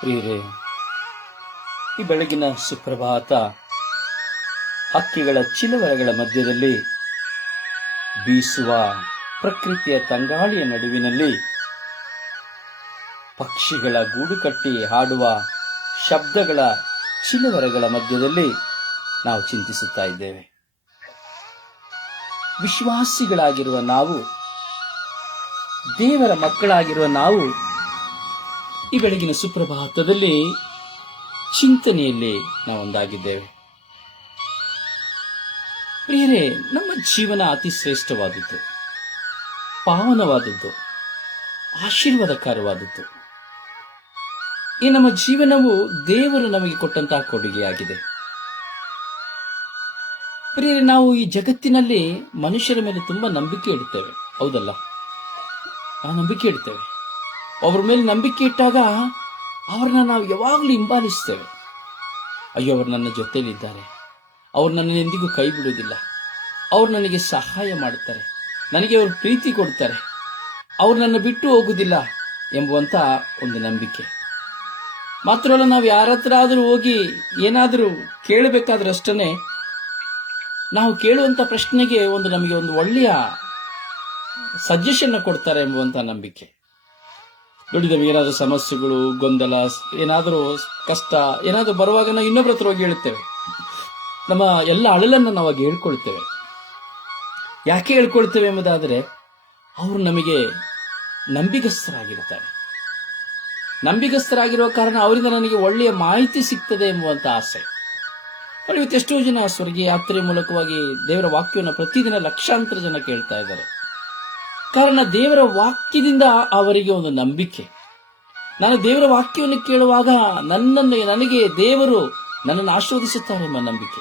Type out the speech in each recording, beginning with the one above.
ಪ್ರಿಯರೇ, ಈ ಬೆಳಗಿನ ಸುಪ್ರಭಾತ ಹಕ್ಕಿಗಳ ಚಿಲವರಗಳ ಮಧ್ಯದಲ್ಲಿ ಬೀಸುವ ಪ್ರಕೃತಿಯ ತಂಗಾಳಿಯ ನಡುವಿನಲ್ಲಿ ಪಕ್ಷಿಗಳ ಗೂಡು ಕಟ್ಟಿ ಹಾಡುವ ಶಬ್ದಗಳ ಚಿಲವರಗಳ ಮಧ್ಯದಲ್ಲಿ ನಾವು ಚಿಂತಿಸುತ್ತಾ ಇದ್ದೇವೆ. ವಿಶ್ವಾಸಿಗಳಾಗಿರುವ ನಾವು, ದೇವರ ಮಕ್ಕಳಾಗಿರುವ ನಾವು ಈ ಬೆಳಗಿನ ಸುಪ್ರಭಾತದಲ್ಲಿ ಚಿಂತನೆಯಲ್ಲಿ ನಾವು ಒಂದಾಗಿದ್ದೇವೆ ಪ್ರಿಯರೇ, ನಮ್ಮ ಜೀವನ ಅತಿ ಶ್ರೇಷ್ಠವಾದದ್ದು, ಪಾವನವಾದದ್ದು, ಆಶೀರ್ವಾದಕಾರವಾದದ್ದು. ಈ ನಮ್ಮ ಜೀವನವು ದೇವರು ನಮಗೆ ಕೊಟ್ಟಂತಹ ಕೊಡುಗೆಯಾಗಿದೆ. ಪ್ರಿಯರೇ, ನಾವು ಈ ಜಗತ್ತಿನಲ್ಲಿ ಮನುಷ್ಯರ ಮೇಲೆ ತುಂಬಾ ನಂಬಿಕೆ ಇಡ್ತೇವೆ ಹೌದಲ್ಲ? ಆ ನಂಬಿಕೆ ಇಡ್ತೇವೆ ಒಬ್ಬರ ಮೇಲೆ ನಂಬಿಕೆ ಇಟ್ಟಾಗ ಅವ್ರನ್ನ ನಾವು ಯಾವಾಗಲೂ ಹಿಂಬಾಲಿಸ್ತೇವೆ. ಅಯ್ಯೋ, ಅವರು ನನ್ನ ಜೊತೆಯಲ್ಲಿದ್ದಾರೆ ಅವ್ರು ನನ್ನ ಎಂದಿಗೂ ಕೈ ಬಿಡುವುದಿಲ್ಲ. ಅವ್ರು ನನಗೆ ಸಹಾಯ ಮಾಡುತ್ತಾರೆ. ನನಗೆ ಅವರು ಪ್ರೀತಿ ಕೊಡ್ತಾರೆ ಅವ್ರು ನನ್ನ ಬಿಟ್ಟು ಹೋಗುವುದಿಲ್ಲ ಎಂಬುವಂಥ ಒಂದು ನಂಬಿಕೆ. ಮಾತ್ರವಲ್ಲ, ನಾವು ಯಾರ ಹತ್ರ ಆದರೂ ಹೋಗಿ ಏನಾದರೂ ಕೇಳಬೇಕಾದ್ರಷ್ಟೇ ನಾವು ಕೇಳುವಂಥ ಪ್ರಶ್ನೆಗೆ ಒಂದು ನಮಗೆ ಒಂದು ಒಳ್ಳೆಯ ಸಜೆಷನ್ನ ಕೊಡ್ತಾರೆ ಎಂಬುವಂಥ ನಂಬಿಕೆ. ದುಡಿದವ ಏನಾದರೂ ಸಮಸ್ಯೆಗಳು, ಗೊಂದಲ, ಏನಾದರೂ ಕಷ್ಟ, ಏನಾದರೂ ಬರುವಾಗ ನಾವು ಇನ್ನೊಬ್ಬರ ಹತ್ರ ಹೋಗಿ ಹೇಳುತ್ತೇವೆ. ನಮ್ಮ ಎಲ್ಲ ಅಳಲನ್ನು ನಾವು ಆಗ ಹೇಳ್ಕೊಳ್ತೇವೆ. ಯಾಕೆ ಹೇಳ್ಕೊಳ್ತೇವೆ ಎಂಬುದಾದರೆ, ಅವರು ನಮಗೆ ನಂಬಿಗಸ್ತರಾಗಿರ್ತಾರೆ ನಂಬಿಗಸ್ಥರಾಗಿರುವ ಕಾರಣ ಅವರಿಂದ ನನಗೆ ಒಳ್ಳೆಯ ಮಾಹಿತಿ ಸಿಗ್ತದೆ ಎಂಬುವಂಥ ಆಸೆ. ಅವರು ಎಷ್ಟೋ ಜನ ಸ್ವರ್ಗೀಯ ಯಾತ್ರೆ ಮೂಲಕವಾಗಿ ದೇವರ ವಾಕ್ಯವನ್ನು ಪ್ರತಿದಿನ ಲಕ್ಷಾಂತರ ಜನ ಕೇಳ್ತಾ ಇದ್ದಾರೆ. ಕಾರಣ ದೇವರ ವಾಕ್ಯದಿಂದ ಅವರಿಗೆ ಒಂದು ನಂಬಿಕೆ. ನಾನು ದೇವರ ವಾಕ್ಯವನ್ನು ಕೇಳುವಾಗ ನನ್ನನ್ನು, ನನಗೆ ದೇವರು ನನ್ನನ್ನು ಆಶೀರ್ವದಿಸುತ್ತಾರೆ ಎಂಬ ನಂಬಿಕೆ.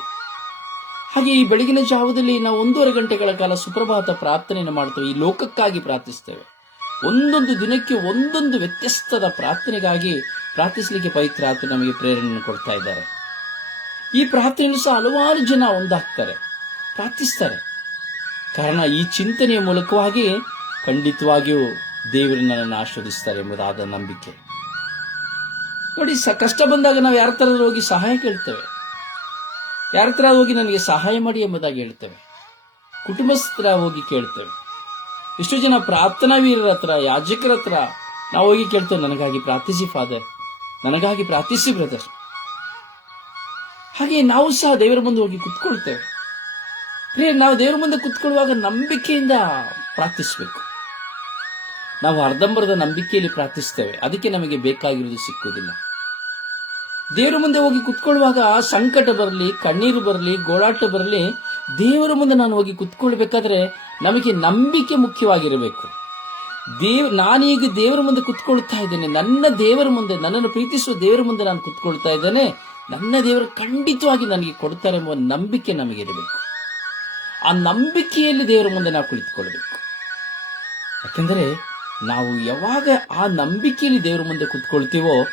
ಹಾಗೆ ಈ ಬೆಳಗಿನ ಜಾವದಲ್ಲಿ ನಾವು ಒಂದೂವರೆ ಗಂಟೆಗಳ ಕಾಲ ಸುಪ್ರಭಾತ ಪ್ರಾರ್ಥನೆಯನ್ನು ಮಾಡ್ತೇವೆ. ಈ ಲೋಕಕ್ಕಾಗಿ ಪ್ರಾರ್ಥಿಸ್ತೇವೆ. ಒಂದೊಂದು ದಿನಕ್ಕೆ ಒಂದೊಂದು ವ್ಯತ್ಯಸ್ತದ ಪ್ರಾರ್ಥನೆಗಾಗಿ ಪ್ರಾರ್ಥಿಸಲಿಕ್ಕೆ ಪವಿತ್ರಾತ್ಮ ನಮಗೆ ಪ್ರೇರಣೆಯನ್ನು ಕೊಡ್ತಾ ಇದ್ದಾರೆ. ಈ ಪ್ರಾರ್ಥನೆಯನ್ನು ಸಹ ಹಲವಾರು ಜನ ಒಂದಾಗ್ತಾರೆ, ಪ್ರಾರ್ಥಿಸ್ತಾರೆ. ಕಾರಣ ಈ ಚಿಂತನೆಯ ಮೂಲಕವಾಗಿ ಖಂಡಿತವಾಗಿಯೂ ದೇವರು ನನ್ನನ್ನು ಆಶೀರ್ವದಿಸ್ತಾರೆ ಎಂಬುದಾದ ನಂಬಿಕೆ. ನೋಡಿ, ಸ ಕಷ್ಟ ಬಂದಾಗ ನಾವು ಯಾರ ಥರ ಹೋಗಿ ಸಹಾಯ ಕೇಳ್ತೇವೆ? ಯಾರ ಹತ್ರ ಹೋಗಿ ನನಗೆ ಸಹಾಯ ಮಾಡಿ ಎಂಬುದಾಗಿ ಹೇಳ್ತೇವೆ? ಕುಟುಂಬಸ್ಥರ ಹೋಗಿ ಕೇಳ್ತೇವೆ. ಎಷ್ಟು ಜನ ಪ್ರಾರ್ಥನಾ ವೀರರ ಹತ್ರ, ಯಾಜಕರ ಹತ್ರ ನಾವು ಹೋಗಿ ಕೇಳ್ತೇವೆ, ನನಗಾಗಿ ಪ್ರಾರ್ಥಿಸಿ ಫಾದರ್ ನನಗಾಗಿ ಪ್ರಾರ್ಥಿಸಿ ಬ್ರದರ್ ಹಾಗೆ ನಾವು ಸಹ ದೇವರ ಮುಂದೆ ಹೋಗಿ ಕುತ್ಕೊಳ್ತೇವೆ. ನಾವು ದೇವರ ಮುಂದೆ ಕುತ್ಕೊಳ್ಳುವಾಗ ನಂಬಿಕೆಯಿಂದ ಪ್ರಾರ್ಥಿಸಬೇಕು. ನಾವು ಅರ್ಧಂಬರದ ನಂಬಿಕೆಯಲ್ಲಿ ಪ್ರಾರ್ಥಿಸ್ತೇವೆ ಅದಕ್ಕೆ ನಮಗೆ ಬೇಕಾಗಿರುವುದು ಸಿಕ್ಕುವುದಿಲ್ಲ. ದೇವರ ಮುಂದೆ ಹೋಗಿ ಕುತ್ಕೊಳ್ಳುವಾಗ ಸಂಕಟ ಬರಲಿ, ಕಣ್ಣೀರು ಬರಲಿ, ಗೋಳಾಟ ಬರಲಿ, ದೇವರ ಮುಂದೆ ನಾನು ಹೋಗಿ ಕುತ್ಕೊಳ್ಬೇಕಾದ್ರೆ ನಮಗೆ ನಂಬಿಕೆ ಮುಖ್ಯವಾಗಿರಬೇಕು. ದೇವ್, ನಾನೀಗ ದೇವರ ಮುಂದೆ ಕುತ್ಕೊಳ್ತಾ ಇದ್ದೇನೆ. ನನ್ನ ದೇವರ ಮುಂದೆ, ನನ್ನನ್ನು ಪ್ರೀತಿಸುವ ದೇವರ ಮುಂದೆ ನಾನು ಕುತ್ಕೊಳ್ತಾ ಇದ್ದೇನೆ. ನನ್ನ ದೇವರು ಖಂಡಿತವಾಗಿ ನನಗೆ ಕೊಡ್ತಾರೆ ಎಂಬ ನಂಬಿಕೆ ನಮಗಿರಬೇಕು. ಆ ನಂಬಿಕೆಯಲ್ಲಿ ದೇವರ ಮುಂದೆ ನಾವು ಕುಳಿತುಕೊಳ್ಬೇಕು ಯಾಕೆಂದರೆ ನಾವು ಯಾವಾಗ ಆ ನಂಬಿಕೆಯಲ್ಲಿ ದೇವರ ಮುಂದೆ ಕುತ್ಕೊಳ್ತೀವೋ,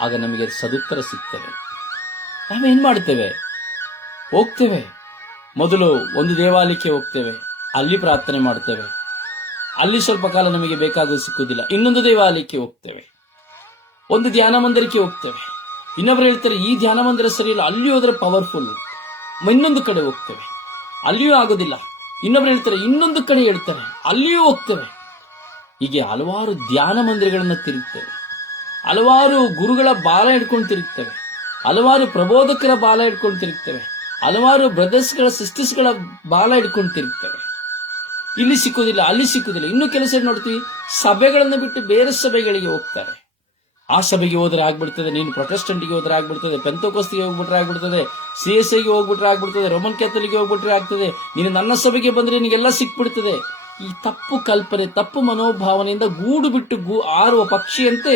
ಆಗ ನಮಗೆ ಸದುತ್ತರ ಸಿಗ್ತೇವೆ ನಾವೇನು ಮಾಡ್ತೇವೆ? ಹೋಗ್ತೇವೆ. ಮೊದಲು ಒಂದು ದೇವಾಲಯಕ್ಕೆ ಹೋಗ್ತೇವೆ. ಅಲ್ಲಿ ಪ್ರಾರ್ಥನೆ ಮಾಡ್ತೇವೆ. ಅಲ್ಲಿ ಸ್ವಲ್ಪ ಕಾಲ ನಮಗೆ ಬೇಕಾಗೋದು ಸಿಕ್ಕುವುದಿಲ್ಲ. ಇನ್ನೊಂದು ದೇವಾಲಯಕ್ಕೆ ಹೋಗ್ತೇವೆ. ಒಂದು ಧ್ಯಾನ ಮಂದಿರಕ್ಕೆ ಹೋಗ್ತೇವೆ. ಇನ್ನೊಬ್ರು ಹೇಳ್ತಾರೆ, ಈ ಧ್ಯಾನ ಮಂದಿರ ಸರಿ ಇಲ್ಲ ಅಲ್ಲಿ ಹೋದ್ರೆ ಪವರ್ಫುಲ್ ಇನ್ನೊಂದು ಕಡೆ ಹೋಗ್ತೇವೆ. ಅಲ್ಲಿಯೂ ಆಗೋದಿಲ್ಲ. ಇನ್ನೊಬ್ರು ಹೇಳ್ತಾರೆ, ಇನ್ನೊಂದು ಕಡೆ ಹೇಳ್ತಾರೆ, ಅಲ್ಲಿಯೂ ಹೋಗ್ತೇವೆ. ಹೀಗೆ ಹಲವಾರು ಧ್ಯಾನ ಮಂದಿರಗಳನ್ನು ತಿರುಗ್ತೇವೆ. ಹಲವಾರು ಗುರುಗಳ ಬಾಲ ಹಿಡ್ಕೊಂಡು ತಿರುಗ್ತವೆ. ಹಲವಾರು ಪ್ರಬೋಧಕರ ಬಾಲ ಹಿಡ್ಕೊಂಡು ತಿರುಗ್ತವೆ. ಹಲವಾರು ಬ್ರದರ್ಸ್ಗಳ ಸಿಸ್ಟರ್ಸ್ಗಳ ಬಾಲ ಹಿಡ್ಕೊಂಡು ತಿರುಗ್ತವೆ. ಇಲ್ಲಿ ಸಿಕ್ಕುದಿಲ್ಲ, ಅಲ್ಲಿ ಸಿಕ್ಕುದಿಲ್ಲ. ಇನ್ನು ಕೆಲಸ ನೋಡ್ತೀವಿ? ಸಭೆಗಳನ್ನು ಬಿಟ್ಟು ಬೇರೆ ಸಭೆಗಳಿಗೆ ಹೋಗ್ತಾರೆ. ಆ ಸಭೆಗೆ ಹೋದ್ರೆ ಆಗ್ಬಿಡ್ತದೆ, ನೀನು ಪ್ರೊಟೆಸ್ಟೆಂಟ್ಗೆ ಹೋದ್ರೆ ಆಗ್ಬಿಡ್ತದೆ ಪೆಂತೋಕೋಸ್ತಿಗೆ ಹೋಗ್ಬಿಟ್ರೆ ಆಗ್ಬಿಡ್ತದೆ ಸಿ ಎಸ್ ಐಗೆ ಹೋಗ್ಬಿಟ್ರೆ ಆಗ್ಬಿಡ್ತದೆ ರೋಮನ್ ಕ್ಯಾಥಲಿಕ್ಗೆ ಹೋಗ್ಬಿಟ್ರೆ ಆಗ್ತದೆ. ನೀನು ನನ್ನ ಸಭೆಗೆ ಬಂದ್ರೆ ನಿನಗೆಲ್ಲ ಸಿಕ್ಬಿಡ್ತದೆ. ಈ ತಪ್ಪು ಕಲ್ಪನೆ, ತಪ್ಪು ಮನೋಭಾವನೆಯಿಂದ ಗೂಡು ಬಿಟ್ಟು ಗೂ ಆರುವ ಪಕ್ಷಿಯಂತೆ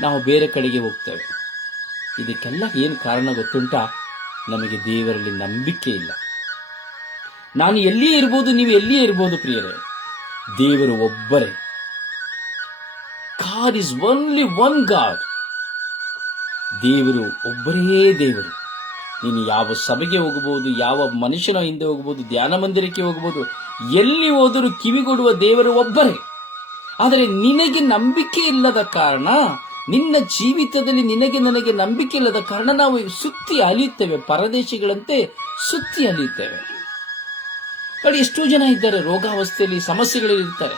ನಾವು ಬೇರೆ ಕಡೆಗೆ ಹೋಗ್ತೇವೆ. ಇದಕ್ಕೆಲ್ಲ ಏನು ಕಾರಣ ಗೊತ್ತುಂಟಾ? ನಮಗೆ ದೇವರಲ್ಲಿ ನಂಬಿಕೆ ಇಲ್ಲ. ನಾನು ಎಲ್ಲಿಯೇ ಇರ್ಬೋದು, ನೀವು ಎಲ್ಲಿಯೇ ಇರ್ಬೋದು ಪ್ರಿಯರೇ, ದೇವರು ಒಬ್ಬರೇ. ಕಾರ್ ಇಸ್ ಓನ್ಲಿ ಒನ್ ಗಾಡ್ ದೇವರು ಒಬ್ಬರೇ ದೇವರು. ನೀನು ಯಾವ ಸಭೆಗೆ ಹೋಗಬಹುದು ಯಾವ ಮನುಷ್ಯನ ಹಿಂದೆ ಹೋಗಬಹುದು ಧ್ಯಾನ ಮಂದಿರಕ್ಕೆ ಹೋಗಬಹುದು ಎಲ್ಲಿ ಹೋದರೂ ಕಿವಿಗೊಡುವ ದೇವರು ಒಬ್ಬರೇ. ಆದರೆ ನಿನಗೆ ನಂಬಿಕೆ ಇಲ್ಲದ ಕಾರಣ, ನಿನ್ನ ಜೀವಿತದಲ್ಲಿ ನಿನಗೆ ನನಗೆ ನಂಬಿಕೆ ಇಲ್ಲದ ಕಾರಣ ನಾವು ಸುತ್ತಿ ಅಲಿಯುತ್ತೇವೆ, ಪರದೇಶಿಗಳಂತೆ ಸುತ್ತಿ ಅಲಿಯುತ್ತೇವೆ. ಬಟ್ ಎಷ್ಟೋ ಜನ ಇದ್ದಾರೆ, ರೋಗಾವಸ್ಥೆಯಲ್ಲಿ ಸಮಸ್ಯೆಗಳಲ್ಲಿ ಇರ್ತಾರೆ.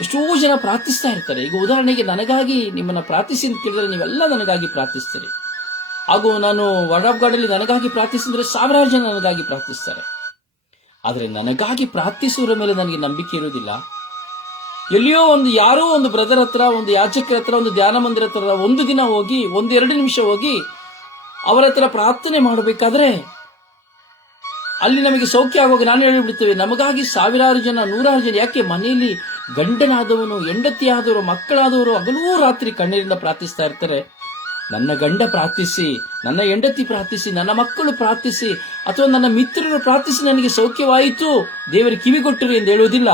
ಎಷ್ಟೋ ಜನ ಪ್ರಾರ್ಥಿಸ್ತಾ ಇರ್ತಾರೆ. ಈಗ ಉದಾಹರಣೆಗೆ ನನಗಾಗಿ ನಿಮ್ಮನ್ನ ಪ್ರಾರ್ಥಿಸಿ ಅಂತ ಕೇಳಿದ್ರೆ ನೀವೆಲ್ಲ ನನಗಾಗಿ ಪ್ರಾರ್ಥಿಸ್ತೀರಿ. ಹಾಗೂ ನಾನು ವರ್ಡ್ ನನಗಾಗಿ ಪ್ರಾರ್ಥಿಸಿದ್ರೆ ಸಾವಿರಾರು ಜನ ನನಗಾಗಿ ಪ್ರಾರ್ಥಿಸ್ತಾರೆ. ಆದರೆ ನನಗಾಗಿ ಪ್ರಾರ್ಥಿಸುವರ ಮೇಲೆ ನನಗೆ ನಂಬಿಕೆ ಇರುವುದಿಲ್ಲ. ಎಲ್ಲಿಯೋ ಒಂದು ಯಾರೋ ಒಂದು ಬ್ರದರ್ ಹತ್ರ, ಒಂದು ಯಾಚಕರ ಹತ್ರ, ಒಂದು ಧ್ಯಾನ ಮಂದಿರ ಹತ್ರ ಒಂದು ದಿನ ಹೋಗಿ ಒಂದೆರಡು ನಿಮಿಷ ಹೋಗಿ ಅವರ ಹತ್ರ ಪ್ರಾರ್ಥನೆ ಮಾಡಬೇಕಾದ್ರೆ ಅಲ್ಲಿ ನಮಗೆ ಸೌಖ್ಯ ಆಗುವಾಗ ನಾನು ಹೇಳಿಬಿಡ್ತೇವೆ ನಮಗಾಗಿ ಸಾವಿರಾರು ಜನ, ನೂರಾರು ಜನ, ಯಾಕೆ ಮನೆಯಲ್ಲಿ ಗಂಡನಾದವನು, ಹೆಂಡತಿಯಾದವರು, ಮಕ್ಕಳಾದವರು ಹಗಲೂ ರಾತ್ರಿ ಕಣ್ಣೀರಿಂದ ಪ್ರಾರ್ಥಿಸ್ತಾ ಇರ್ತಾರೆ. ನನ್ನ ಗಂಡ ಪ್ರಾರ್ಥಿಸಿ, ನನ್ನ ಹೆಂಡತಿ ಪ್ರಾರ್ಥಿಸಿ, ನನ್ನ ಮಕ್ಕಳು ಪ್ರಾರ್ಥಿಸಿ, ಅಥವಾ ನನ್ನ ಮಿತ್ರರು ಪ್ರಾರ್ಥಿಸಿ ನನಗೆ ಸೌಖ್ಯವಾಯಿತು, ದೇವರ ಕಿವಿ ಕೊಟ್ಟರು ಎಂದು ಹೇಳುವುದಿಲ್ಲ.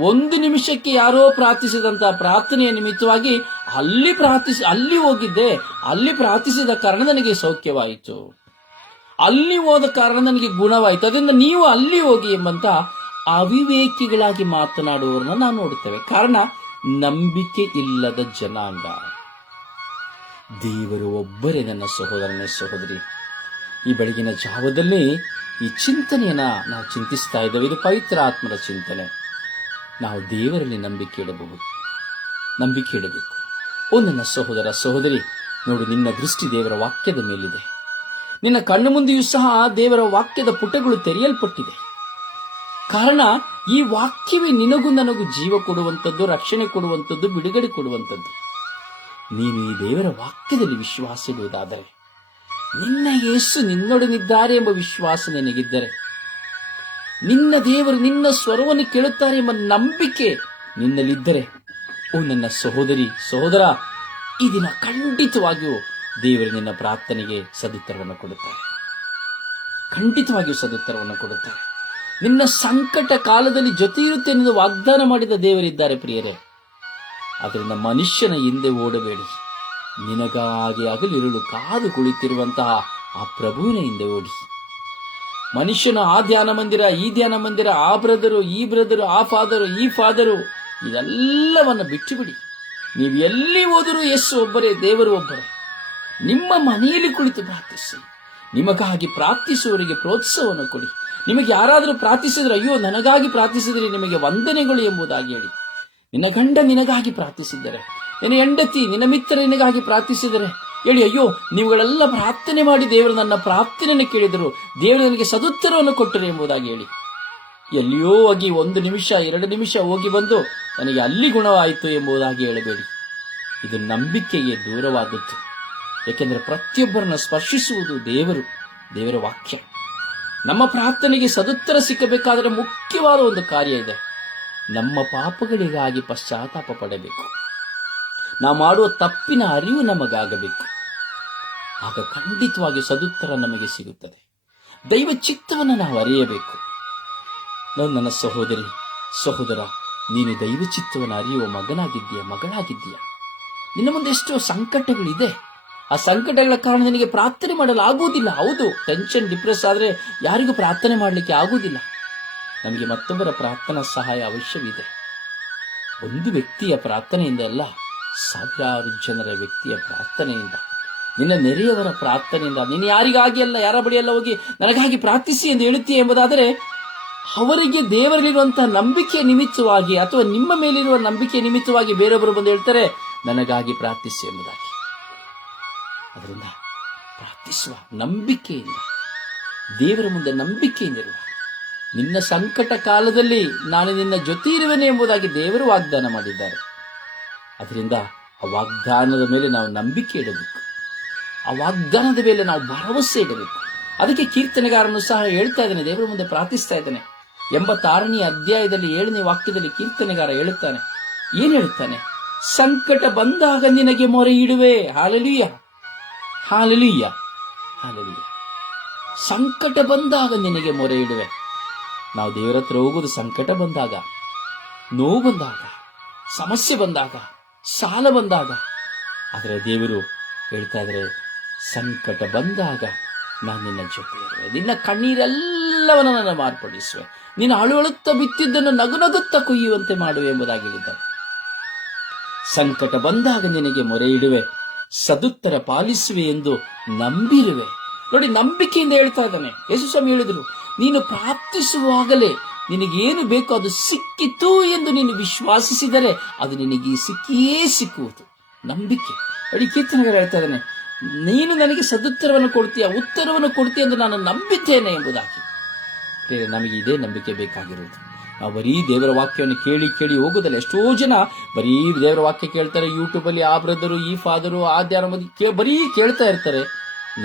ಒಂದು ನಿಮಿಷಕ್ಕೆ ಯಾರೋ ಪ್ರಾರ್ಥಿಸಿದಂತ ಪ್ರಾರ್ಥನೆಯ ನಿಮಿತ್ತವಾಗಿ ಅಲ್ಲಿ ಪ್ರಾರ್ಥಿಸಿ, ಅಲ್ಲಿ ಹೋಗಿದ್ದೆ, ಅಲ್ಲಿ ಪ್ರಾರ್ಥಿಸಿದ ಕಾರಣ ನನಗೆ ಸೌಖ್ಯವಾಯಿತು. ಅಲ್ಲಿ ಹೋದ ಕಾರಣ ನನಗೆ ಗುಣವಾಯಿತು. ಅದರಿಂದ ನೀವು ಅಲ್ಲಿ ಹೋಗಿ ಎಂಬಂತ ಅವಿವೇಕಿಗಳಾಗಿ ಮಾತನಾಡುವವರನ್ನ ನಾವು ನೋಡುತ್ತೇವೆ. ಕಾರಣ, ನಂಬಿಕೆ ಇಲ್ಲದ ಜನಾಂಗ. ದೇವರು ಒಬ್ಬರೇ ನನ್ನ ಸಹೋದರನೇ ಸಹೋದರಿ. ಈ ಬೆಳಗಿನ ಜಾವದಲ್ಲಿ ಈ ಚಿಂತನೆಯನ್ನ ನಾವು ಚಿಂತಿಸ್ತಾ ಇದ್ದೇವೆ. ಇದು ಪವಿತ್ರ ಆತ್ಮದ ಚಿಂತನೆ. ನಾವು ದೇವರಲ್ಲಿ ನಂಬಿಕೆ ಇಡಬಹುದು. ನಂಬಿಕೆ ಇಡಬೇಕು. ಓ ನನ್ನ ಸಹೋದರ ಸಹೋದರಿ, ನೋಡು, ನಿನ್ನ ದೃಷ್ಟಿ ದೇವರ ವಾಕ್ಯದ ಮೇಲಿದೆ. ನಿನ್ನ ಕಣ್ಣು ಮುಂದೆಯೂ ಸಹ ದೇವರ ವಾಕ್ಯದ ಪುಟಗಳು ತೆರೆಯಲ್ಪಟ್ಟಿದೆ. ಕಾರಣ, ಈ ವಾಕ್ಯವೇ ನಿನಗೂ ನನಗೂ ಜೀವ ಕೊಡುವಂಥದ್ದು, ರಕ್ಷಣೆ ಕೊಡುವಂಥದ್ದು, ಬಿಡುಗಡೆ ಕೊಡುವಂಥದ್ದು. ನೀನು ಈ ದೇವರ ವಾಕ್ಯದಲ್ಲಿ ವಿಶ್ವಾಸ ಇಡುವುದಾದರೆ ನಿನ್ನ ಯೇಸು ನಿನ್ನೊಡನಿದ್ದಾರೆ ಎಂಬ ವಿಶ್ವಾಸ ನಿನಗಿದ್ದರೆ, ನಿನ್ನ ದೇವರು ನಿನ್ನ ಸ್ವರವನ್ನು ಕೇಳುತ್ತಾರೆ ಎಂಬ ನಂಬಿಕೆ ನಿನ್ನಲ್ಲಿದ್ದರೆ, ಓ ನನ್ನ ಸಹೋದರಿ, ಸಹೋದರ, ಈ ದಿನ ಖಂಡಿತವಾಗಿಯೂ ದೇವರು ನಿನ್ನ ಪ್ರಾರ್ಥನೆಗೆ ಸದುತ್ತರವನ್ನು ಕೊಡುತ್ತಾರೆ. ಖಂಡಿತವಾಗಿಯೂ ಸದುತ್ತರವನ್ನು ಕೊಡುತ್ತಾರೆ. ನಿನ್ನ ಸಂಕಟ ಕಾಲದಲ್ಲಿ ಜೊತೆ ಇರುತ್ತೆ ಎಂದು ವಾಗ್ದಾನ ಮಾಡಿದ ದೇವರಿದ್ದಾರೆ ಪ್ರಿಯರೇ. ಅದರಿಂದ ಮನುಷ್ಯನ ಹಿಂದೆ ಓಡಬೇಡಿ. ನಿನಗಾಗಿ ಅಗಲಿರುಳು ಕಾದು ಕುಳಿತಿರುವಂತಹ ಆ ಪ್ರಭುವಿನ ಹಿಂದೆ ಓಡಿ. ಮನುಷ್ಯನು ಆ ಧ್ಯಾನ ಮಂದಿರ, ಈ ಧ್ಯಾನ ಮಂದಿರ, ಆ ಬ್ರದರು, ಈ ಬ್ರದರು, ಆ ಫಾದರು, ಈ ಫಾದರು, ಇದೆಲ್ಲವನ್ನ ಬಿಟ್ಟು ಬಿಡಿ ನೀವು ಎಲ್ಲಿ ಹೋದರೂ ಎಸ್ ಒಬ್ಬರೇ, ದೇವರು ಒಬ್ಬರೇ. ನಿಮ್ಮ ಮನೆಯಲ್ಲಿ ಕುಳಿತು ಪ್ರಾರ್ಥಿಸಿ. ನಿಮಗಾಗಿ ಪ್ರಾರ್ಥಿಸುವವರಿಗೆ ಪ್ರೋತ್ಸಾಹವನ್ನು ಕೊಡಿ. ನಿಮಗೆ ಯಾರಾದರೂ ಪ್ರಾರ್ಥಿಸಿದ್ರೆ, ಅಯ್ಯೋ, ನನಗಾಗಿ ಪ್ರಾರ್ಥಿಸಿದರೆ, ನಿಮಗೆ ವಂದನೆಗಳು ಎಂಬುದಾಗಿ ಹೇಳಿ. ನಿನ್ನ ಗಂಡ ನಿನಗಾಗಿ ಪ್ರಾರ್ಥಿಸಿದ್ದಾರೆ, ನಿನ್ನ ಹೆಂಡತಿ ನಿನ್ನ ಮಿತ್ರ ನಿನಗಾಗಿ ಪ್ರಾರ್ಥಿಸಿದರೆ ಹೇಳಿ, ಅಯ್ಯೋ, ನೀವುಗಳೆಲ್ಲ ಪ್ರಾರ್ಥನೆ ಮಾಡಿ ದೇವರು ನನ್ನ ಪ್ರಾರ್ಥನೆಯನ್ನು ಕೇಳಿದರು, ದೇವರು ನನಗೆ ಸದುತ್ತರವನ್ನು ಕೊಟ್ಟರು ಎಂಬುದಾಗಿ ಹೇಳಿ. ಎಲ್ಲಿಯೋ ಹೋಗಿ ಒಂದು ನಿಮಿಷ, ಎರಡು ನಿಮಿಷ ಹೋಗಿ ಬಂದು ನನಗೆ ಅಲ್ಲಿ ಗುಣವಾಯಿತು ಎಂಬುದಾಗಿ ಹೇಳಬೇಡಿ. ಇದು ನಂಬಿಕೆಗೆ ದೂರವಾದದ್ದು. ಏಕೆಂದರೆ ಪ್ರತಿಯೊಬ್ಬರನ್ನು ಸ್ಪರ್ಶಿಸುವುದು ದೇವರು, ದೇವರ ವಾಕ್ಯ. ನಮ್ಮ ಪ್ರಾರ್ಥನೆಗೆ ಸದುತ್ತರ ಸಿಕ್ಕಬೇಕಾದರೆ ಮುಖ್ಯವಾದ ಒಂದು ಕಾರ್ಯ ಇದೆ. ನಮ್ಮ ಪಾಪಗಳಿಗಾಗಿ ಪಶ್ಚಾತ್ತಾಪ ಪಡಬೇಕು. ನಾವು ಮಾಡುವ ತಪ್ಪಿನ ಅರಿವು ನಮಗಾಗಬೇಕು. ಆಗ ಖಂಡಿತವಾಗಿ ಸದುತ್ತರ ನಮಗೆ ಸಿಗುತ್ತದೆ. ದೈವ ಚಿತ್ತವನ್ನು ನಾವು ಅರಿಯಬೇಕು. ನನ್ನ ಸಹೋದರಿ, ಸಹೋದರ, ನೀನು ದೈವ ಚಿತ್ತವನ್ನು ಅರಿಯುವ ಮಗನಾಗಿದ್ದೀಯ, ಮಗಳಾಗಿದ್ದೀಯ? ನಿನ್ನ ಮುಂದೆ ಎಷ್ಟೋ ಸಂಕಟಗಳಿದೆ. ಆ ಸಂಕಟಗಳ ಕಾರಣ ನಿನಗೆ ಪ್ರಾರ್ಥನೆ ಮಾಡಲು ಆಗುವುದಿಲ್ಲ ಹೌದು ಟೆನ್ಷನ್ ಡಿಪ್ರೆಸ್ ಆದರೆ ಯಾರಿಗೂ ಪ್ರಾರ್ಥನೆ ಮಾಡಲಿಕ್ಕೆ ಆಗುವುದಿಲ್ಲ. ನಮಗೆ ಮತ್ತೊಬ್ಬರ ಪ್ರಾರ್ಥನಾ ಸಹಾಯ ಅವಶ್ಯವಿದೆ. ಒಂದು ವ್ಯಕ್ತಿಯ ಪ್ರಾರ್ಥನೆಯಿಂದ ಅಲ್ಲ ಸಾವಿರಾರು ಜನರ ವ್ಯಕ್ತಿಯ ಪ್ರಾರ್ಥನೆಯಿಂದ, ನಿನ್ನ ನೆರೆಯವರ ಪ್ರಾರ್ಥನೆಯಿಂದ, ನೀನು ಯಾರಿಗಾಗಿ ಅಲ್ಲ, ಯಾರ ಬಳಿಯಲ್ಲ ಹೋಗಿ ನನಗಾಗಿ ಪ್ರಾರ್ಥಿಸಿ ಎಂದು ಹೇಳುತ್ತೀಯ ಎಂಬುದಾದರೆ, ಅವರಿಗೆ ದೇವರಲ್ಲಿರುವಂತಹ ನಂಬಿಕೆ ನಿಮಿತ್ತವಾಗಿ ಅಥವಾ ನಿಮ್ಮ ಮೇಲಿರುವ ನಂಬಿಕೆ ನಿಮಿತ್ತವಾಗಿ ಬೇರೊಬ್ಬರು ಬಂದು ಹೇಳ್ತಾರೆ, ನನಗಾಗಿ ಪ್ರಾರ್ಥಿಸಿ ಎಂಬುದಾಗಿ. ಅದರಿಂದ ಪ್ರಾರ್ಥಿಸುವ ನಂಬಿಕೆಯಿಂದ, ದೇವರ ಮುಂದೆ ನಂಬಿಕೆಯಿಂದಿರುವ ನಿನ್ನ ಸಂಕಟ ಕಾಲದಲ್ಲಿ ನಾನು ನಿನ್ನ ಜೊತೆ ಇರುವೆನೆ ಎಂಬುದಾಗಿ ದೇವರು ವಾಗ್ದಾನ ಮಾಡಿದ್ದಾರೆ. ಅದರಿಂದ ಆ ವಾಗ್ದಾನದ ಮೇಲೆ ನಾವು ನಂಬಿಕೆ ಇಡಬೇಕು. ಆ ವಾಗ್ದಾನದ ಮೇಲೆ ನಾವು ಭರವಸೆ ಇಡಬೇಕು. ಅದಕ್ಕೆ ಕೀರ್ತನೆಗಾರನು ಸಹ ಹೇಳ್ತಾ ಇದ್ದಾನೆ, ದೇವರ ಮುಂದೆ ಪ್ರಾರ್ಥಿಸ್ತಾ ಇದ್ದಾನೆ. ಎಂಬತ್ತಾರನೇ ಅಧ್ಯಾಯದಲ್ಲಿ ಏಳನೇ ವಾಕ್ಯದಲ್ಲಿ ಕೀರ್ತನೆಗಾರ ಹೇಳುತ್ತಾನೆ, ಏನ್ ಹೇಳ್ತಾನೆ ಸಂಕಟ ಬಂದಾಗ ನಿನಗೆ ಮೊರೆ ಇಡುವೆ. ಹಾಲಲೀಯ. ಹಾಲಲೀಯ. ಹಾಲಲೀಯ. ಸಂಕಟ ಬಂದಾಗ ನಿನಗೆ ಮೊರೆ ಇಡುವೆ. ನಾವು ದೇವರ ಹತ್ರ ಹೋಗೋದು ಸಂಕಟ ಬಂದಾಗ, ನೋವು ಬಂದಾಗ, ಸಮಸ್ಯೆ ಬಂದಾಗ, ಸಾಲ ಬಂದಾಗ, ಆದರೆ ದೇವರು ಹೇಳ್ತಾ ಇದ್ರೆ ಸಂಕಟ ಬಂದಾಗ ನಾನು ನಿನ್ನ ಜೊತೆ ನಿನ್ನ ಕಣ್ಣೀರೆಲ್ಲವನ್ನ ನಾನು ಮಾರ್ಪಡಿಸುವೆ. ನಿನ್ನ ಅಳುವಳುತ್ತಾ ಬಿತ್ತಿದ್ದನ್ನು ನಗು ನಗುತ್ತ ಕುಯ್ಯುವಂತೆ ಮಾಡುವೆ ಎಂಬುದಾಗಿ ಹೇಳಿದ್ದಾರೆ. ಸಂಕಟ ಬಂದಾಗ ನಿನಗೆ ಮೊರೆ ಇಡುವೆ, ಸದುತ್ತರ ಪಾಲಿಸುವೆ ಎಂದು ನಂಬಿರುವೆ. ನೋಡಿ, ನಂಬಿಕೆಯಿಂದ ಹೇಳ್ತಾ ಇದ್ದಾನೆ. ಯೇಸು ಸ್ವಾಮಿ ಹೇಳಿದ್ರು ನೀನು ಪ್ರಾರ್ಥಿಸುವಾಗಲೇ ನಿನಗೇನು ಬೇಕೋ ಅದು ಸಿಕ್ಕಿತು ಎಂದು ನೀನು ವಿಶ್ವಾಸಿಸಿದರೆ ಅದು ನಿನಗೆ ಸಿಕ್ಕಿಯೇ ಸಿಕ್ಕುವುದು. ನಂಬಿಕೆ. ಅಡಿ ಕೀರ್ತನಗಾರ ಹೇಳ್ತಾ ಇದ್ದಾನೆ, ನೀನು ನನಗೆ ಸದುತ್ತರವನ್ನು ಕೊಡ್ತೀಯ? ಉತ್ತರವನ್ನು ಕೊಡ್ತೀಯ ಎಂದು ನಾನು ನಂಬಿದ್ದೇನೆ ಎಂಬುದಾಗಿ. ನಮಗೆ ಇದೇ ನಂಬಿಕೆ ಬೇಕಾಗಿರುವುದು. ನಾವು ಬರೀ ದೇವರ ವಾಕ್ಯವನ್ನು ಕೇಳಿ ಕೇಳಿ ಹೋಗೋದಲ್ಲ ಎಷ್ಟೋ ಜನ ಬರೀ ದೇವರ ವಾಕ್ಯ ಕೇಳ್ತಾರೆ ಯೂಟ್ಯೂಬಲ್ಲಿ ಆ ಬ್ರದರು, ಈ ಫಾದರು, ಆ ಧ್ಯಾನ ಬರೀ ಕೇಳ್ತಾ ಇರ್ತಾರೆ.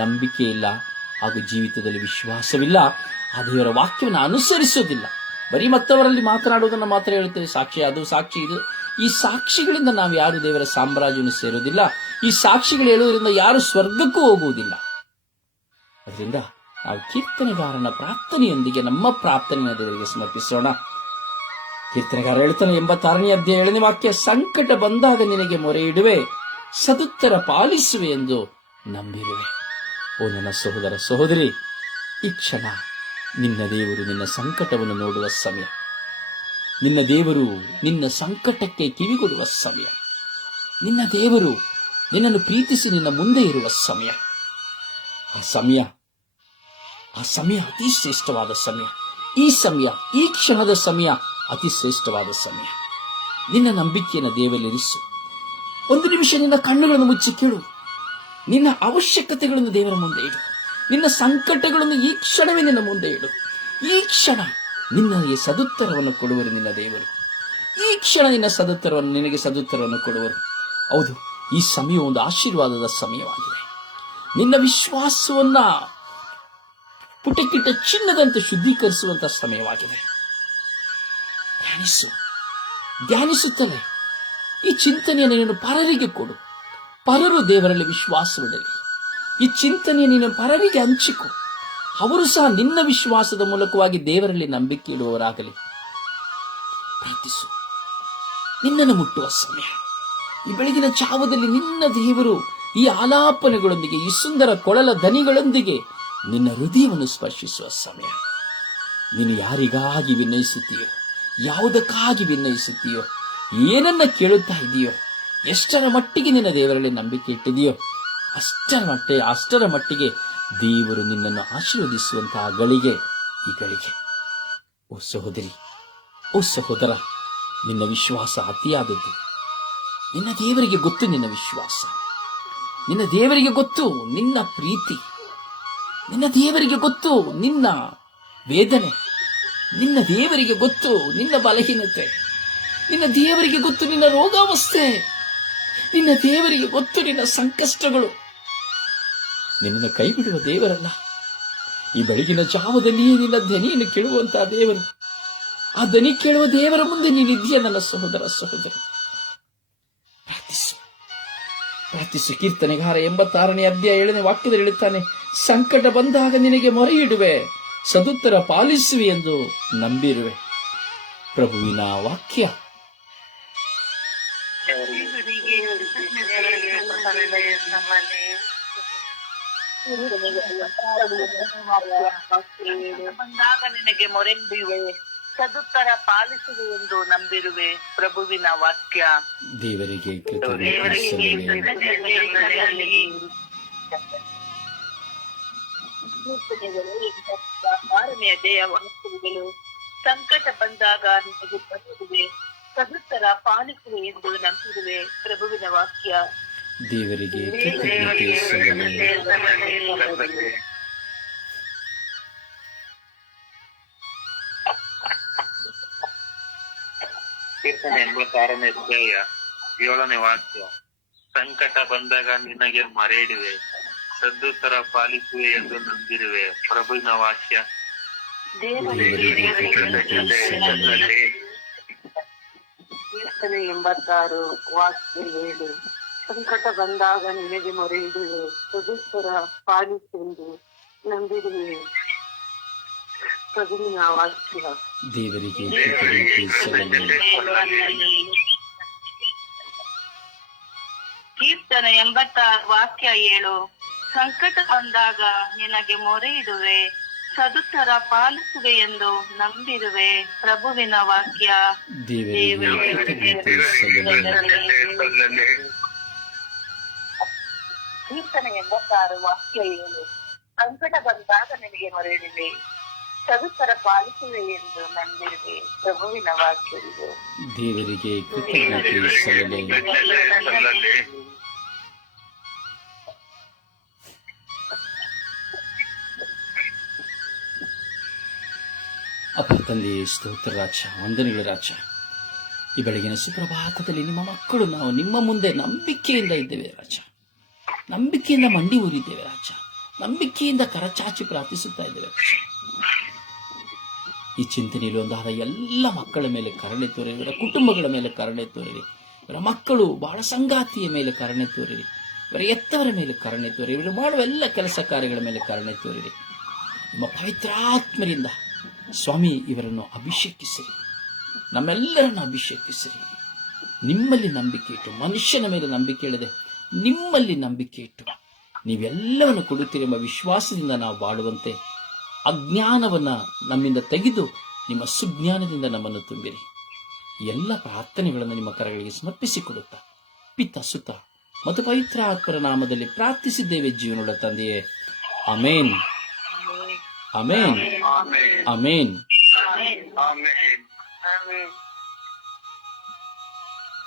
ನಂಬಿಕೆ ಇಲ್ಲ, ಹಾಗೂ ಜೀವಿತದಲ್ಲಿ ವಿಶ್ವಾಸವಿಲ್ಲ ಆ ದೇವರ ವಾಕ್ಯವನ್ನು ಅನುಸರಿಸೋದಿಲ್ಲ. ಬರೀ ಮತ್ತವರಲ್ಲಿ ಮಾತನಾಡುವುದನ್ನು ಮಾತ್ರ ಹೇಳ್ತೇವೆ ಸಾಕ್ಷಿ, ಅದು ಸಾಕ್ಷಿ, ಇದು. ಈ ಸಾಕ್ಷಿಗಳಿಂದ ನಾವು ಯಾರು ದೇವರ ಸಾಮ್ರಾಜ್ಯವನ್ನು ಸೇರೋದಿಲ್ಲ ಈ ಸಾಕ್ಷಿಗಳು ಹೇಳುವುದರಿಂದ ಯಾರು ಸ್ವರ್ಗಕ್ಕೂ ಹೋಗುವುದಿಲ್ಲ. ಅದರಿಂದ ನಾವು ಕೀರ್ತನೆಗಾರನ ಪ್ರಾರ್ಥನೆಯೊಂದಿಗೆ ನಮ್ಮ ಪ್ರಾರ್ಥನೆಯನ್ನು ದೇವರಿಗೆ ಸಮರ್ಪಿಸೋಣ. ಕೀರ್ತನೆಗಾರ ಹೇಳ್ತಾನೆ ಎಂಬತ್ತಾರನೇ ಅಧ್ಯಾಯ ಏಳನೇ ವಾಕ್ಯ, ಸಂಕಟ ಬಂದಾಗ ನಿನಗೆ ಮೊರೆ ಇಡುವೆ ಸದುತ್ತರ ಪಾಲಿಸುವೆ ಎಂದು ನಂಬಿರುವೆ. ಓ ನನ್ನ ಸಹೋದರ ಸಹೋದರಿ, ಈ ಕ್ಷಣ ನಿನ್ನ ದೇವರು ನಿನ್ನ ಸಂಕಟವನ್ನು ನೋಡುವ ಸಮಯ. ನಿನ್ನ ದೇವರು ನಿನ್ನ ಸಂಕಟಕ್ಕೆ ಕಿವಿಗೊಡುವ ಸಮಯ. ನಿನ್ನ ದೇವರು ನಿನ್ನನ್ನು ಪ್ರೀತಿಸಿ ನಿನ್ನ ಮುಂದೆ ಇರುವ ಸಮಯ. ಆ ಸಮಯ ಆ ಸಮಯ ಅತಿ ಶ್ರೇಷ್ಠವಾದ ಸಮಯ. ಈ ಸಮಯ, ಈ ಕ್ಷಣದ ಸಮಯ ಅತಿ ಶ್ರೇಷ್ಠವಾದ ಸಮಯ. ನಿನ್ನ ನಂಬಿಕೆಯನ್ನು ದೇವರಲ್ಲಿರಿಸು ಒಂದು ನಿಮಿಷ ನಿನ್ನ ಕಣ್ಣುಗಳನ್ನು ಮುಚ್ಚಿ ಕೇಳು. ನಿನ್ನ ಅವಶ್ಯಕತೆಗಳನ್ನು ದೇವರ ಮುಂದೆ ಇಡು. ನಿನ್ನ ಸಂಕಟಗಳನ್ನು ಈ ಕ್ಷಣವೇ ನಿನ್ನ ಮುಂದೆ ಇಡು. ಈ ಕ್ಷಣ ನಿನ್ನಗೆ ಸದುತ್ತರವನ್ನು ಕೊಡುವರು ನಿನ್ನ ದೇವರು. ಈ ಕ್ಷಣ ನಿನ್ನ ಸದುತ್ತರವನ್ನು, ನಿನಗೆ ಸದುತ್ತರವನ್ನು ಕೊಡುವರು. ಹೌದು, ಈ ಸಮಯ ಒಂದು ಆಶೀರ್ವಾದದ ಸಮಯವಾಗಿದೆ. ನಿನ್ನ ವಿಶ್ವಾಸವನ್ನ ಪುಟಕಿಟ ಚಿನ್ನದಂತೆ ಶುದ್ಧೀಕರಿಸುವಂತಹ ಸಮಯವಾಗಿದೆ. ಧ್ಯಾನಿಸು. ಧ್ಯಾನಿಸುತ್ತಲೇ ಈ ಚಿಂತನೆಯನ್ನು ನೀನು ಪರರಿಗೆ ಕೊಡು. ಪರರು ದೇವರಲ್ಲಿ ವಿಶ್ವಾಸವಿಡಲಿ. ಈ ಚಿಂತನೆ ನೀನು ಪರರಿಗೆ ಹಂಚಿಕೊ. ಅವರು ಸಹ ನಿನ್ನ ವಿಶ್ವಾಸದ ಮೂಲಕವಾಗಿ ದೇವರಲ್ಲಿ ನಂಬಿಕೆ ಇಡುವವರಾಗಲಿ. ಪ್ರಾರ್ಥಿಸು. ನಿನ್ನನ್ನು ಮುಟ್ಟುವ ಸಮಯ. ಈ ಬೆಳಗಿನ ಚಾವದಲ್ಲಿ ನಿನ್ನ ದೇವರು ಈ ಆಲಾಪನೆಗಳೊಂದಿಗೆ, ಈ ಸುಂದರ ಕೊಳಲ ದನಿಗಳೊಂದಿಗೆ ನಿನ್ನ ಹೃದಯವನ್ನು ಸ್ಪರ್ಶಿಸುವ ಸಮಯ. ನೀನು ಯಾರಿಗಾಗಿ ವಿನಯಿಸುತ್ತೀಯೋ, ಯಾವುದಕ್ಕಾಗಿ ವಿನಯಿಸುತ್ತೀಯೋ, ಏನನ್ನ ಕೇಳುತ್ತಾ ಇದೆಯೋ, ಎಷ್ಟರ ಮಟ್ಟಿಗೆ ನಿನ್ನ ದೇವರಲ್ಲಿ ನಂಬಿಕೆ ಇಟ್ಟಿದೆಯೋ ಅಷ್ಟರ ಮಟ್ಟ, ಅಷ್ಟರ ಮಟ್ಟಿಗೆ ದೇವರು ನಿನ್ನನ್ನು ಆಶೀರ್ವದಿಸುವಂತಹ ಗಳಿಗೆ ಈ ಗಳಿಗೆ ಓ ಸಹೋದರಿ, ಓ ಸಹೋದರ, ನಿನ್ನ ವಿಶ್ವಾಸ ಅತಿಯಾದದ್ದು. ನಿನ್ನ ದೇವರಿಗೆ ಗೊತ್ತು ನಿನ್ನ ವಿಶ್ವಾಸ. ನಿನ್ನ ದೇವರಿಗೆ ಗೊತ್ತು ನಿನ್ನ ಪ್ರೀತಿ. ನಿನ್ನ ದೇವರಿಗೆ ಗೊತ್ತು ನಿನ್ನ ವೇದನೆ. ನಿನ್ನ ದೇವರಿಗೆ ಗೊತ್ತು ನಿನ್ನ ಬಲಹೀನತೆ. ನಿನ್ನ ದೇವರಿಗೆ ಗೊತ್ತು ನಿನ್ನ ರೋಗಾವಸ್ಥೆ. ನಿನ್ನ ದೇವರಿಗೆ ಗೊತ್ತು ನಿನ್ನ ಸಂಕಷ್ಟಗಳು. ನಿನ್ನನ್ನು ಕೈ ಬಿಡುವ ದೇವರಲ್ಲ. ಈ ಬೆಳಗಿನ ಜಾವದಲ್ಲಿಯೇ ನಿನ್ನ ಧ್ವನಿಯನ್ನು ಕೇಳುವಂತಹ ದೇವರು. ಆ ಧ್ವನಿ ಕೇಳುವ ದೇವರ ಮುಂದೆ ನೀನಿದ್ದೀಯ ನನ್ನ ಸಹೋದರ ಸಹೋದರಿ. ಪ್ರಾರ್ಥಿಸು. ಪ್ರಾರ್ಥಿಸು. ಕೀರ್ತನೆಗಾರ ಎಂಬತ್ತಾರನೇ ಅಧ್ಯಾಯ ಏಳನೇ ವಾಕ್ಯದಲ್ಲಿ ಹೇಳುತ್ತಾನೆ, ಸಂಕಟ ಬಂದಾಗ ನಿನಗೆ ಮೊರೆ ಇಡುವೆ ಸದುತ್ತರ ಪಾಲಿಸುವೆ ಎಂದು ನಂಬಿರುವೆ. ಪ್ರಭುವಿನ ವಾಕ್ಯ. ಬಂದಾಗ ನಿನಗೆ ಮೊರೆಂದಿವೆ. ಸದುತ್ತರ ಪಾಲಿಸುವೆ ಎಂದು ನಂಬಿರುವೆ ಪ್ರಭುವಿನ ವಾಕ್ಯ. ದೇವರಿಗೆ. ಆರನೆಯ ದೇಹ ವಾಕ್ಯಗಳು ಸಂಕಟ ಬಂದಾಗ ನಿನಗೆ ಬರುವೆ ಸದುತ್ತರ ಪಾಲಿಸುವೆ ಎಂದು ನಂಬಿರುವೆ ಪ್ರಭುವಿನ ವಾಕ್ಯ. ದೇವರಿಗೆ ಕೃತಜ್ಞತೆ. ಕೀರ್ತನೆ ಎಂಬತ್ತಾರನೇ ಅಧ್ಯಾಯ ಏಳನೇ ವಾಕ್ಯ. ಸಂಕಟ ಬಂದಾಗ ನಿನಗೆ ಮರೆಯಿಡುವೆ. ಸದ್ದುತ್ತರ ಪಾಲಿಸುವೆ ಎಂದು ನಂಬಿರುವೆ. ಪ್ರಭುವಿನ ವಾಕ್ಯ. ಕೀರ್ತನೆ ಎಂಬತ್ತಾರು ವಾಕ್ಯ ಏಳು ಸಂಕಟ ಬಂದಾಗ ನಿನಗೆ ಮೊರೆಯಿಡುವೆ ಸದುತ್ತರ ಪಾಲಿಸೆಂದು ನಂಬಿರುವೆ ಪ್ರಭುವಿನ ವಾಕ್ಯ ದೇವರಿಗೆ ಕೀರ್ತನ ಎಂಬತ್ತಾರು ವಾಕ್ಯ ಏಳು. ಸಂಕಟ ಬಂದಾಗ ನಿನಗೆ ಮೊರೆ ಇಡುವೆ ಸದುತ್ತರ ಪಾಲಿಸುವೆ ಎಂದು ನಂಬಿರುವೆ ಪ್ರಭುವಿನ ವಾಕ್ಯ. ದೇವರಿಗೆ ಕೀರ್ತನೆ ಎಂಬತ್ತಾರು ವಾಕ್ಯ ಏಳು ಸಂಕಟ ಬಂದಾಗ ನಿನಗೆ ಮರಳಿದೆ ಸದುತ್ತರ ಪಾಲಿಸುವೆ ಎಂದು ನಂಬಿರುವೆ ಪ್ರಭುವಿನ ವಾಕ್ಯವಿದೆ. ದೇವರಿಗೆ ಕೃತಜ್ಞತೆ ಸಲ್ಲಲಿ ಅಲ್ಲಲ್ಲಿ ಅಪ್ಪ ತಂದೆ ಸ್ತೋತ್ರ ರಾಜ ವಂದನೆಗಳ ರಾಜ. ಈ ಬೆಳಗಿನ ಸುಪ್ರಭಾತದಲ್ಲಿ ನಿಮ್ಮ ಮಕ್ಕಳು ನಾವು ನಿಮ್ಮ ಮುಂದೆ ನಂಬಿಕೆಯಿಂದ ಇದ್ದೇವೆ ರಾಜ. ನಂಬಿಕೆಯಿಂದ ಮಂಡಿ ಊರಿದ್ದೇವೆ ರಾಜ. ನಂಬಿಕೆಯಿಂದ ಕರಚಾಚಿ ಪ್ರಾರ್ಥಿಸುತ್ತಾ ಇದ್ದೇವೆ ರಾಜ. ಈ ಚಿಂತನೆಯಲ್ಲಿ ಒಂದಾದ ಎಲ್ಲ ಮಕ್ಕಳ ಮೇಲೆ ಕರುಣೆ ತೋರಿರಿ ಇವರ ಕುಟುಂಬಗಳ ಮೇಲೆ ಕರುಣೆ ತೋರಿರಿ ಇವರ ಮಕ್ಕಳು ಬಹಳ ಸಂಗಾತಿಯ ಮೇಲೆ ಕರುಣೆ ತೋರಿರಿ ಇವರ ಎತ್ತವರ ಮೇಲೆ ಕರುಣೆ ತೋರಿ ಇವರು ಮಾಡುವ ಎಲ್ಲ ಕೆಲಸ ಕಾರ್ಯಗಳ ಮೇಲೆ ಕರುಣೆ ತೋರಿರಿ. ನಿಮ್ಮ ಪವಿತ್ರಾತ್ಮರಿಂದ ಸ್ವಾಮಿ ಇವರನ್ನು ಅಭಿಷೇಕಿಸಿರಿ. ನಮ್ಮೆಲ್ಲರನ್ನು ಅಭಿಷೇಕಿಸಿರಿ. ನಿಮ್ಮಲ್ಲಿ ನಂಬಿಕೆ ಇಟ್ಟು ಮನುಷ್ಯನ ಮೇಲೆ ನಂಬಿಕೆ ಇಡದೆ ನಿಮ್ಮಲ್ಲಿ ನಂಬಿಕೆ ಇಟ್ಟು ನೀವೆಲ್ಲವನ್ನು ಕೊಡುತ್ತೀರೆಂಬ ವಿಶ್ವಾಸದಿಂದ ನಾವು ಬಾಳುವಂತೆ ಅಜ್ಞಾನವನ್ನ ನಮ್ಮಿಂದ ತೆಗೆದು ನಿಮ್ಮ ಸುಜ್ಞಾನದಿಂದ ನಮ್ಮನ್ನು ತುಂಬಿರಿ. ಎಲ್ಲ ಪ್ರಾರ್ಥನೆಗಳನ್ನು ನಿಮ್ಮ ಕರಗಳಿಗೆ ಸಮರ್ಪಿಸಿಕೊಡುತ್ತಾ ಪಿತ್ತ ಸುತ ಮತ್ತು ಪವಿತ್ರ ಆತ್ಮರ ನಾಮದಲ್ಲಿ ಪ್ರಾರ್ಥಿಸಿದ್ದೇವೆ ಜೀವನೋಡ ತಂದೆಯೇ. Amen amen amen